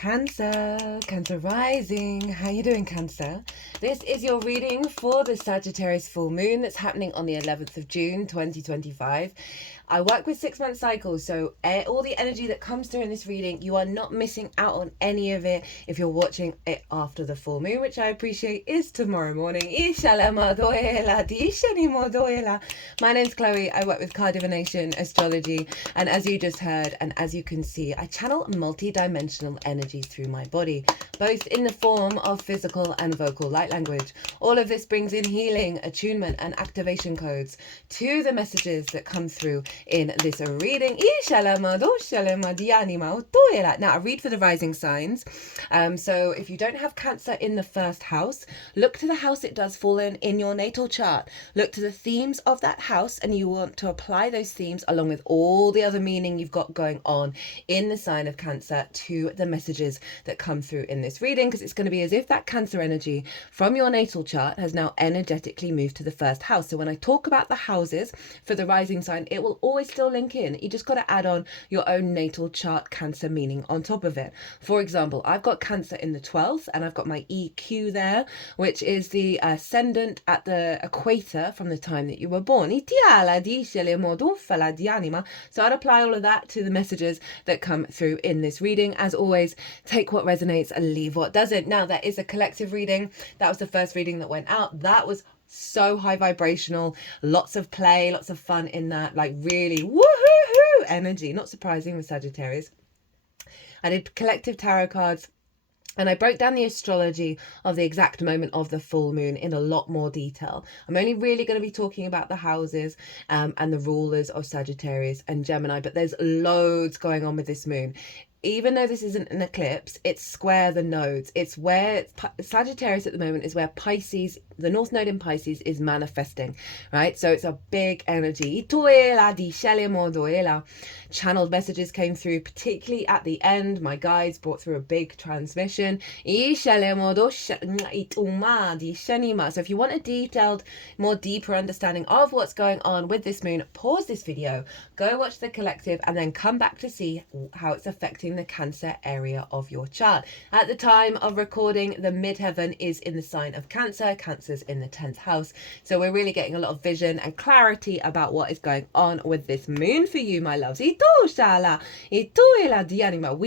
Cancer rising. How you doing, Cancer? This is your reading for the Sagittarius full moon that's happening on the 11th of June 2025. I work with 6-month cycles, so all the energy that comes through in this reading, you are not missing out on any of it if you're watching it after the full moon, which I appreciate is tomorrow morning. My name's Chloe. I work with card divination, astrology, and as you just heard, and as you can see, I channel multi-dimensional energy through my body, both in the form of physical and vocal light language. All of this brings in healing, attunement, and activation codes to the messages that come through in this reading. Now, I read for the rising signs. So if you don't have Cancer in the first house, look to the house it does fall in your natal chart. Look to the themes of that house, and you want to apply those themes along with all the other meaning you've got going on in the sign of Cancer to the messages that come through in this reading, because it's going to be as if that Cancer energy from your natal chart has now energetically moved to the first house. So when I talk about the houses for the rising sign, it will always still link in. You just got to add on your own natal chart Cancer meaning on top of it. For example, I've got Cancer in the 12th, and I've got my EQ there, which is the ascendant at the equator from the time that you were born. So I'd apply all of that to the messages that come through in this reading. As always, take what resonates and leave what doesn't. Now, that is a collective reading. That was the first reading that went out. That was so high vibrational, lots of play, lots of fun in that, like really woohoo energy. Not surprising with Sagittarius. I did collective tarot cards, and I broke down the astrology of the exact moment of the full moon in a lot more detail. I'm only really going to be talking about the houses and the rulers of Sagittarius and Gemini, but there's loads going on with this moon. Even though this isn't an eclipse, it's square the nodes. It's where Sagittarius at the moment is where Pisces, the North Node in Pisces, is manifesting, right? So it's a big energy. Channeled messages came through, particularly at the end. My guides brought through a big transmission. So if you want a detailed, more deeper understanding of what's going on with this moon, pause this video, go watch the collective, and then come back to see how it's affecting the Cancer area of your chart. At the time of recording, the midheaven is in the sign of Cancer. Cancer's in the 10th house. So we're really getting a lot of vision and clarity about what is going on with this moon for you, my loves. We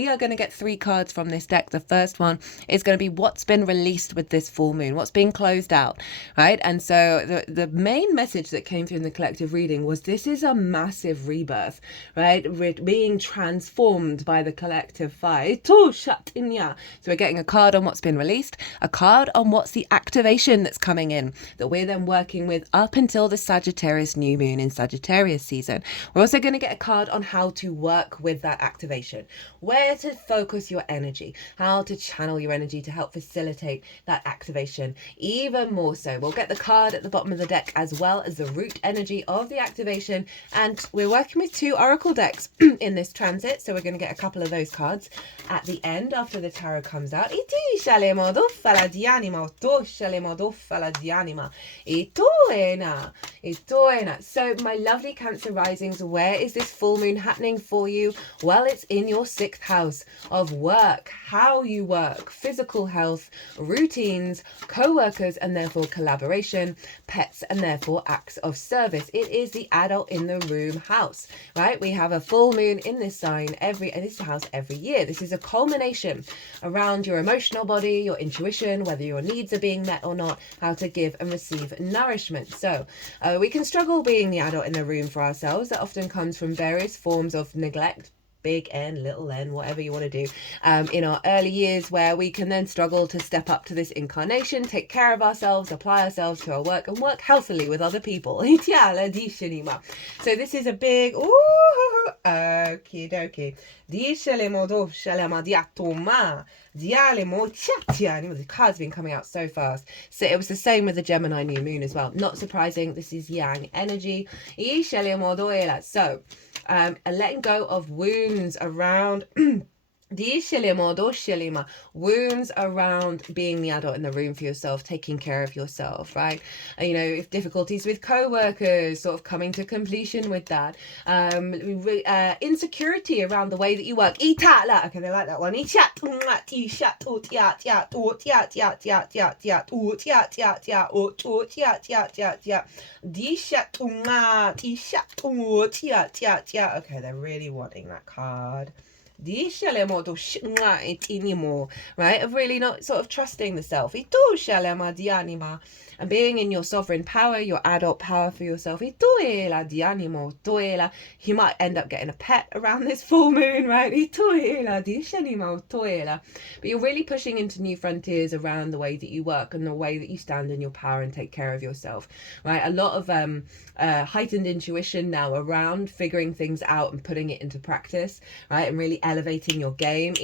are going to get 3 cards from this deck. The first one is going to be what's been released with this full moon, what's being closed out, right? And so the main message that came through in the collective reading was this is a massive rebirth, right? We're being transformed by the collective fire. So we're getting a card on what's been released, a card on what's the activation that's coming in that we're then working with up until the Sagittarius new moon in Sagittarius season. We're also going to get a card on how to work with that activation, where to focus your energy, how to channel your energy to help facilitate that activation even more so. We'll get the card at the bottom of the deck as well as the root energy of the activation, and we're working with 2 oracle decks in this transit, so we're going to get a couple of those cards at the end after the tarot comes out. So my lovely Cancer risings, where is this full moon happening for you? Well, it's in your 6th house of work, how you work, physical health, routines, co-workers, and therefore collaboration, pets, and therefore acts of service. It is the adult in the room house, right? We have a full moon in this sign this house every year. This is a culmination around your emotional body, your intuition, whether your needs are being met or not, how to give and receive nourishment. So we can struggle being the adult in the room for ourselves. That often comes from various forms of neglect, big N, little n, whatever you want to do, in our early years, where we can then struggle to step up to this incarnation, take care of ourselves, apply ourselves to our work, and work healthily with other people. So this is a big, okie dokie. The card's been coming out so fast. So it was the same with the Gemini new moon as well. Not surprising, this is yang energy. So letting go of wounds around Wounds around being the adult in the room for yourself, taking care of yourself, right? You know, if difficulties with co-workers, sort of coming to completion with that. Insecurity around the way that you work. Okay, they like that one. Okay, they're really wanting that card. Right, of really not sort of trusting the self and being in your sovereign power, your adult power for yourself. You might end up getting a pet around this full moon, right? But you're really pushing into new frontiers around the way that you work and the way that you stand in your power and take care of yourself, right? A lot of heightened intuition now around figuring things out and putting it into practice, right? And really elevating your game.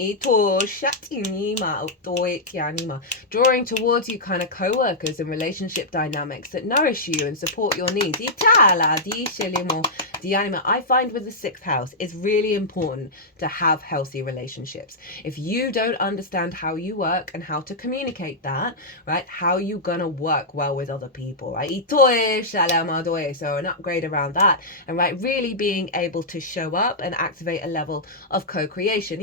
Drawing towards you kind of co-workers and relationship dynamics that nourish you and support your needs. I find with the 6th house, it's really important to have healthy relationships. If you don't understand how you work and how to communicate that, right, how are you gonna work well with other people, right? So an upgrade around that, and right, really being able to show up and activate a level of co-creation.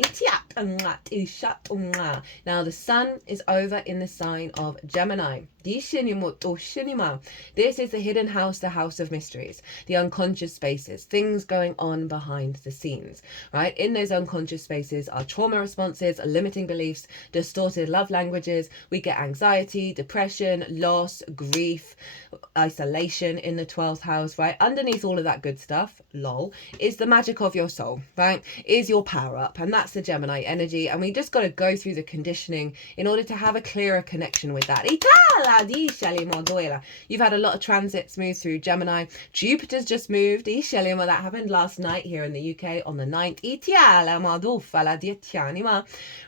Now the sun is over in the sign of Gemini. This is the hidden house, the house of mysteries, the unconscious spaces, things going on behind the scenes, right? In those unconscious spaces are trauma responses, limiting beliefs, distorted love languages. We get anxiety, depression, loss, grief, isolation in the 12th house, right? Underneath all of that good stuff, lol, is the magic of your soul, right? Is your power up. And that's the Gemini energy. And we just got to go through the conditioning in order to have a clearer connection with that. You've had a lot of transits move through Gemini. Jupiter's just moved. That happened last night here in the UK on the 9th.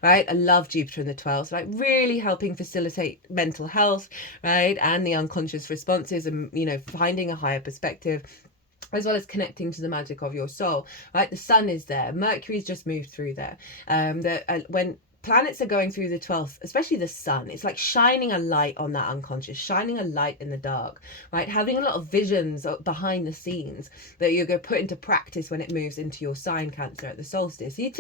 Right? I love Jupiter in the 12th, right? Really helping facilitate mental health, right? And the unconscious responses and, you know, finding a higher perspective, as well as connecting to the magic of your soul, right? The sun is there. Mercury's just moved through there. When planets are going through the 12th, especially the sun, it's like shining a light on that unconscious, shining a light in the dark, right? Having a lot of visions behind the scenes that you're going to put into practice when it moves into your sign, Cancer, at the solstice. But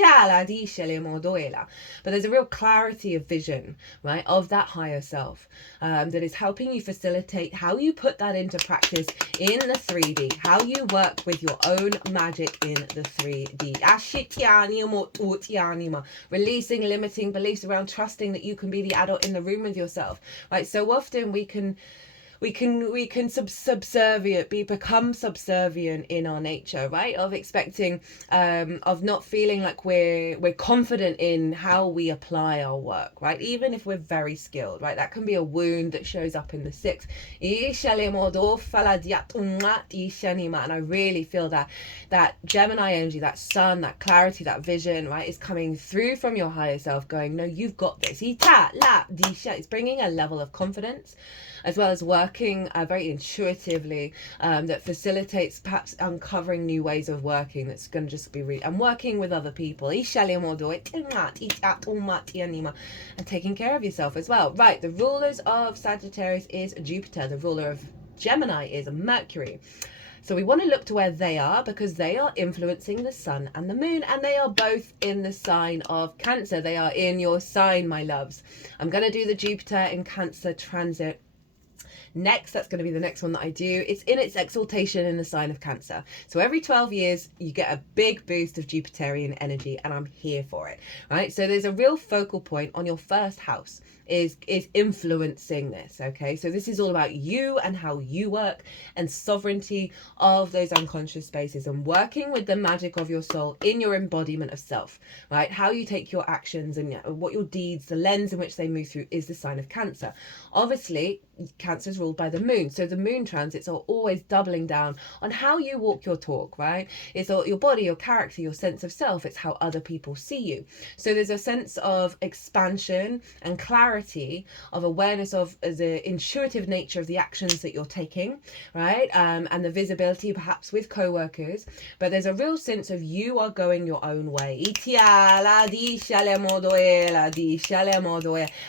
there's a real clarity of vision, right, of that higher self, that is helping you facilitate how you put that into practice in the 3D, how you work with your own magic in the 3D. Releasing limiting beliefs around trusting that you can be the adult in the room with yourself, right? So often we can become subservient in our nature, right? Of expecting, of not feeling like we're confident in how we apply our work, right? Even if we're very skilled, right? That can be a wound that shows up in the 6th. And I really feel that Gemini energy, that sun, that clarity, that vision, right, is coming through from your higher self going, no, you've got this. It's bringing a level of confidence, as well as working very intuitively, that facilitates perhaps uncovering new ways of working. That's going to just be really, and working with other people, and taking care of yourself as well. Right, the rulers of Sagittarius is Jupiter. The ruler of Gemini is Mercury. So we want to look to where they are, because they are influencing the sun and the moon, and they are both in the sign of Cancer. They are in your sign, my loves. I'm going to do the Jupiter in Cancer transit next. That's going to be the next one that I do. It's in its exaltation in the sign of Cancer. So every 12 years, you get a big boost of Jupiterian energy, and I'm here for it, right? So there's a real focal point on your first house is influencing this, okay? So this is all about you and how you work and sovereignty of those unconscious spaces and working with the magic of your soul in your embodiment of self, right? How you take your actions and what your deeds, the lens in which they move through, is the sign of Cancer. Obviously, Cancer is ruled by the moon. So the moon transits are always doubling down on how you walk your talk, right? It's all your body, your character, your sense of self. It's how other people see you. So there's a sense of expansion and clarity, of awareness of the intuitive nature of the actions that you're taking, right? And the visibility perhaps with co-workers. But there's a real sense of you are going your own way.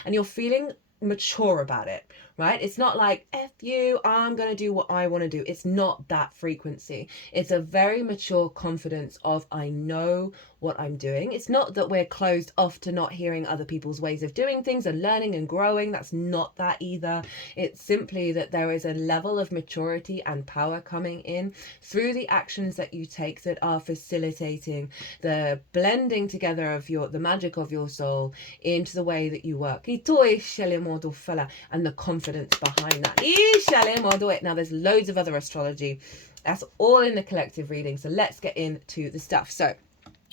And you're feeling mature about it, right? It's not like, F you, I'm going to do what I want to do. It's not that frequency. It's a very mature confidence of, I know what I'm doing. It's not that we're closed off to not hearing other people's ways of doing things and learning and growing. That's not that either. It's simply that there is a level of maturity and power coming in through the actions that you take that are facilitating the blending together of the magic of your soul into the way that you work. And the confidence behind that. Now there's loads of other astrology. That's all in the collective reading. So let's get into the stuff. So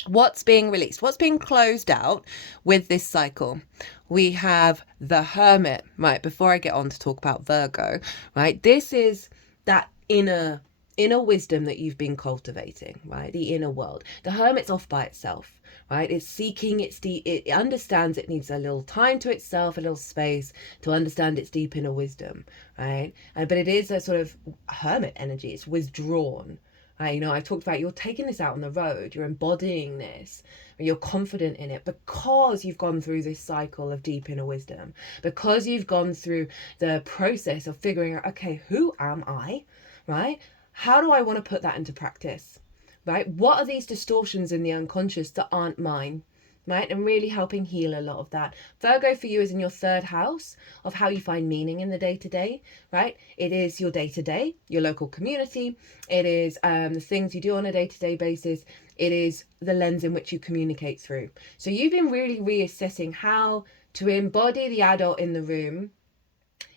what's being released? What's being closed out with this cycle? We have the Hermit, right? Before I get on to talk about Virgo, right? This is that inner wisdom that you've been cultivating, right? The inner world. The Hermit's off by itself, right? It's seeking its deep, it understands it needs a little time to itself, a little space to understand its deep inner wisdom, right? But it is a sort of hermit energy. It's withdrawn. You know, I talked about you're taking this out on the road, you're embodying this, you're confident in it because you've gone through this cycle of deep inner wisdom, because you've gone through the process of figuring out, okay, who am I, right? How do I want to put that into practice, right? What are these distortions in the unconscious that aren't mine? Right? And really helping heal a lot of that. Virgo for you is in your third house of how you find meaning in the day-to-day, right? It is your day-to-day, your local community. It is the things you do on a day-to-day basis. It is the lens in which you communicate through. So you've been really reassessing how to embody the adult in the room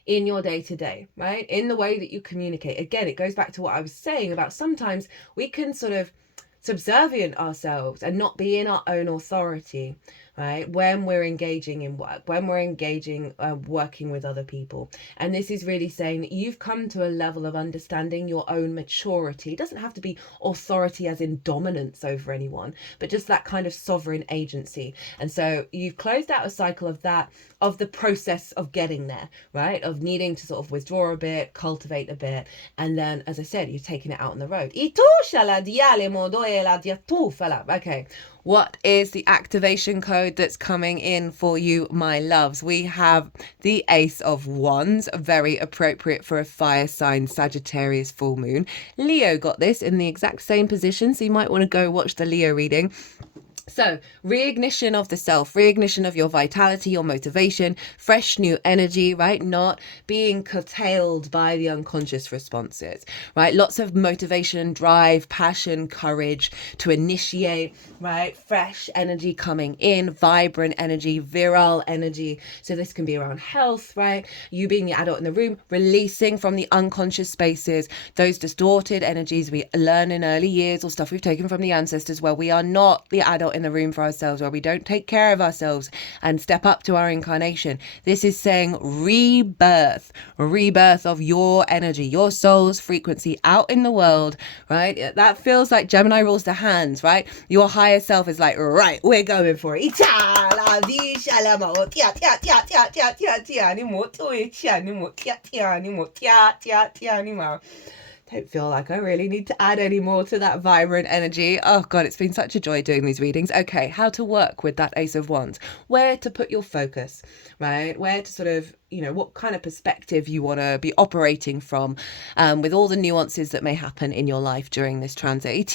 in your day-to-day, right? In the way that you communicate. Again, it goes back to what I was saying about sometimes we can sort of subservient ourselves and not be in our own authority, right? When we're engaging in work, when we're engaging, working with other people. And this is really saying that you've come to a level of understanding your own maturity. It doesn't have to be authority as in dominance over anyone, but just that kind of sovereign agency. And so you've closed out a cycle of that, of the process of getting there, right? Of needing to sort of withdraw a bit, cultivate a bit. And then, as I said, you've taken it out on the road. Okay. What is the activation code that's coming in for you, my loves? We have the Ace of Wands, very appropriate for a fire sign Sagittarius full moon. Leo got this in the exact same position, so you might want to go watch the Leo reading. So reignition of the self, reignition of your vitality, your motivation, fresh new energy, right? Not being curtailed by the unconscious responses, right? Lots of motivation, drive, passion, courage to initiate, right? Fresh energy coming in, vibrant energy, virile energy. So this can be around health, right? You being the adult in the room, releasing from the unconscious spaces, those distorted energies we learn in early years or stuff we've taken from the ancestors where we are not the adult in the room for ourselves, where we don't take care of ourselves and step up to our incarnation. This is saying rebirth of your energy, your soul's frequency out in the world, right? That feels like Gemini rules the hands, right? Your higher self is like, right, we're going for it. Don't feel like I really need to add any more to that vibrant energy. Oh God, it's been such a joy doing these readings. Okay, how to work with that Ace of Wands. Where to put your focus, right? Where to sort of, you know, what kind of perspective you want to be operating from with all the nuances that may happen in your life during this transit.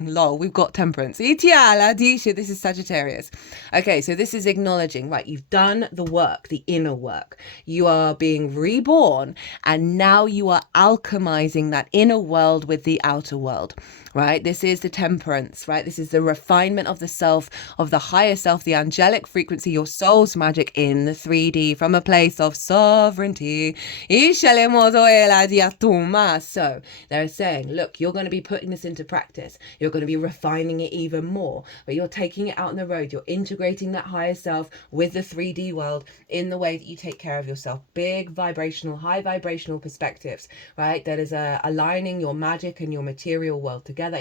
Lol, we've got Temperance. This is Sagittarius. Okay, so this is acknowledging, right, you've done the work, the inner work. You are being reborn and now you are alchemizing that inner world with the outer world, right? This is the Temperance, right? This is the refinement of the self, of the higher self, the angelic frequency, your soul's magic in the 3D from a place of sovereignty. So they're saying, look, you're going to be putting this into practice. You're going to be refining it even more, but you're taking it out on the road. You're integrating that higher self with the 3D world in the way that you take care of yourself. Big vibrational, high vibrational perspectives, right? That is aligning your magic and your material world together.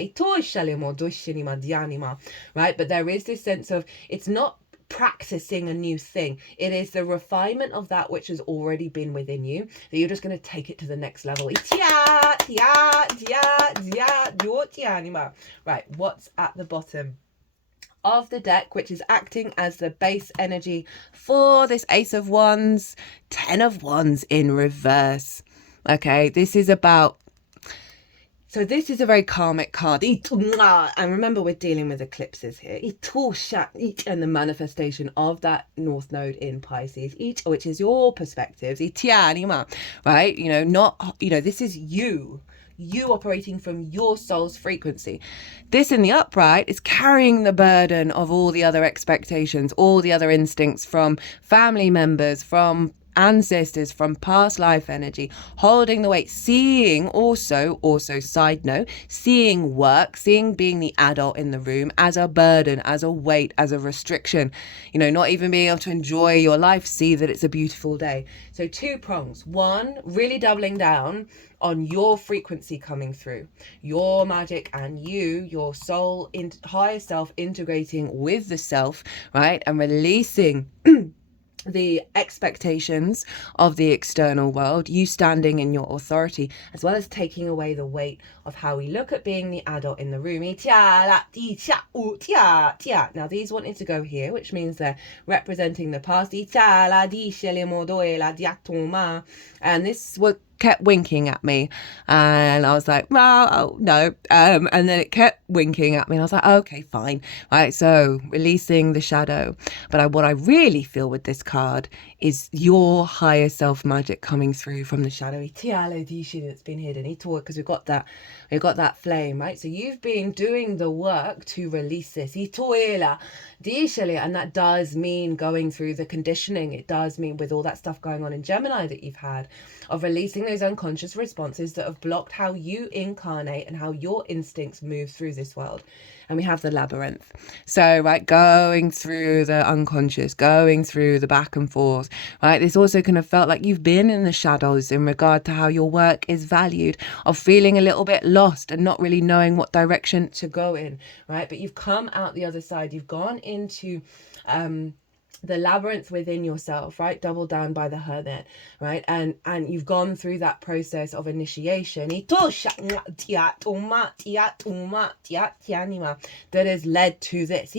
Right? But there is this sense of, it's not practicing a new thing. It is the refinement of that which has already been within you, that you're just going to take it to the next level. Right, what's at the bottom of the deck, which is acting as the base energy for this Ace of Wands, 10 of Wands in reverse. Okay, this is about, so this is a very karmic card. And remember, we're dealing with eclipses here. And the manifestation of that North Node in Pisces, which is your perspectives. Right? You know, not, you know, this is you operating from your soul's frequency. This in the upright is carrying the burden of all the other expectations, all the other instincts from family members, from ancestors, from past life energy, holding the weight, seeing also side note, seeing work, seeing being the adult in the room as a burden, as a weight, as a restriction, you know, not even being able to enjoy your life, see that it's a beautiful day. So 2 prongs. One, really doubling down on your frequency coming through, your magic, and your soul, higher self integrating with the self, right, and releasing the expectations of the external world, you standing in your authority, as well as taking away the weight of how we look at being the adult in the room. Now these wanted to go here, which means they're representing the past. And this kept winking at me, and I was like, well, oh, no, and then it kept winking at me, and I was like, okay, fine, right? So releasing the shadow. But what I really feel with this card is your higher self magic coming through from the shadowy that's been hidden, because we've got that flame, right? So you've been doing the work to release this, and that does mean going through the conditioning. It does mean, with all that stuff going on in Gemini that you've had, of releasing those unconscious responses that have blocked how you incarnate and how your instincts move through this world. And we have the labyrinth. So, right, going through the unconscious, going through the back and forth, right? This also kind of felt like you've been in the shadows in regard to how your work is valued, of feeling a little bit lost and not really knowing what direction to go in, right? But you've come out the other side. You've gone into the labyrinth within yourself, right? Double down by the hermit, right? And you've gone through that process of initiation that has led to this.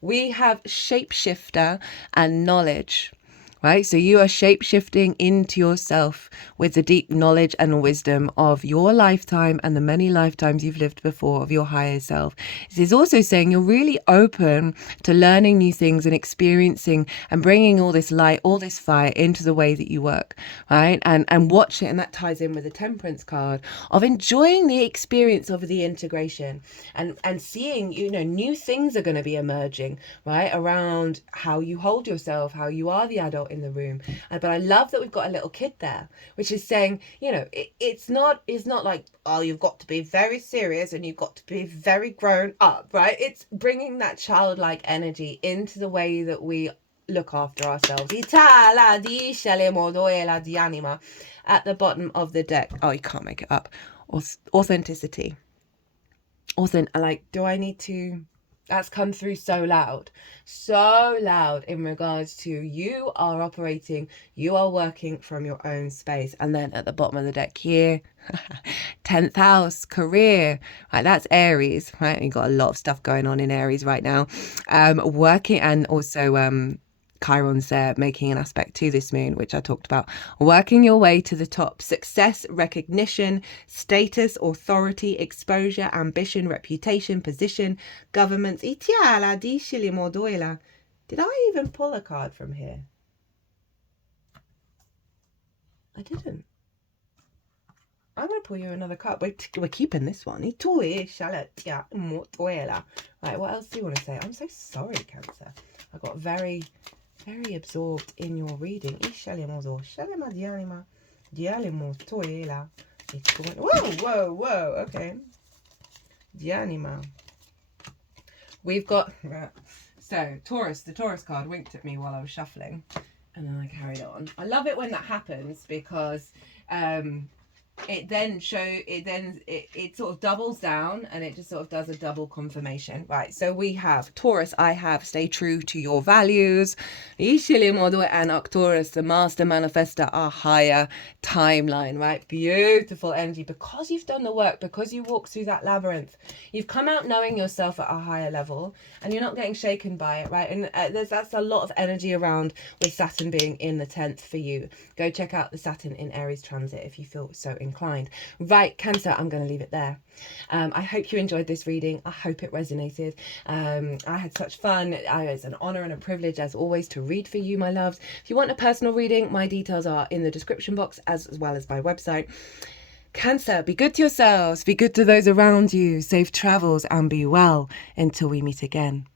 We have shapeshifter and knowledge, right? So you are shape-shifting into yourself with the deep knowledge and wisdom of your lifetime and the many lifetimes you've lived before, of your higher self. This is also saying you're really open to learning new things and experiencing and bringing all this light, all this fire into the way that you work, right? And watch it, and that ties in with the Temperance card, of enjoying the experience of the integration and seeing, you know, new things are going to be emerging, right, around how you hold yourself, how you are the adult in the room. But I love that we've got a little kid there, which is saying, you know, it's not like, oh, you've got to be very serious and you've got to be very grown up, right? It's bringing that childlike energy into the way that we look after ourselves. At the bottom of the deck, oh, you can't make it up. Authenticity. Like, do I need to? That's come through so loud in regards to you are operating, you are working from your own space. And then at the bottom of the deck here, 10th house, career, right? That's Aries, right? You've got a lot of stuff going on in Aries right now. Working, and also Chiron's there making an aspect to this moon, which I talked about. Working your way to the top. Success, recognition, status, authority, exposure, ambition, reputation, position, governments. Did I even pull a card from here? I didn't. I'm going to pull you another card. We're keeping this one. Right, what else do you want to say? I'm so sorry, Cancer. I got very very absorbed in your reading. Whoa, okay. Dianima. We've got, so Taurus, the Taurus card winked at me while I was shuffling, and then I carried on. I love it when that happens, because it sort of doubles down, and it just sort of does a double confirmation. Right, so we have Taurus, I have stay true to your values. And Arcturus, the master manifester, our higher timeline, right? Beautiful energy, because you've done the work, because you walked through that labyrinth. You've come out knowing yourself at a higher level, and you're not getting shaken by it, right? And that's a lot of energy around with Saturn being in the 10th for you. Go check out the Saturn in Aries transit if you feel so inclined. Right, Cancer, I'm going to leave it there. I hope you enjoyed this reading. I hope it resonated. I had such fun. It's an honor and a privilege, as always, to read for you, my loves. If you want a personal reading, my details are in the description box, as well as my website. Cancer, be good to yourselves, be good to those around you, safe travels, and be well until we meet again.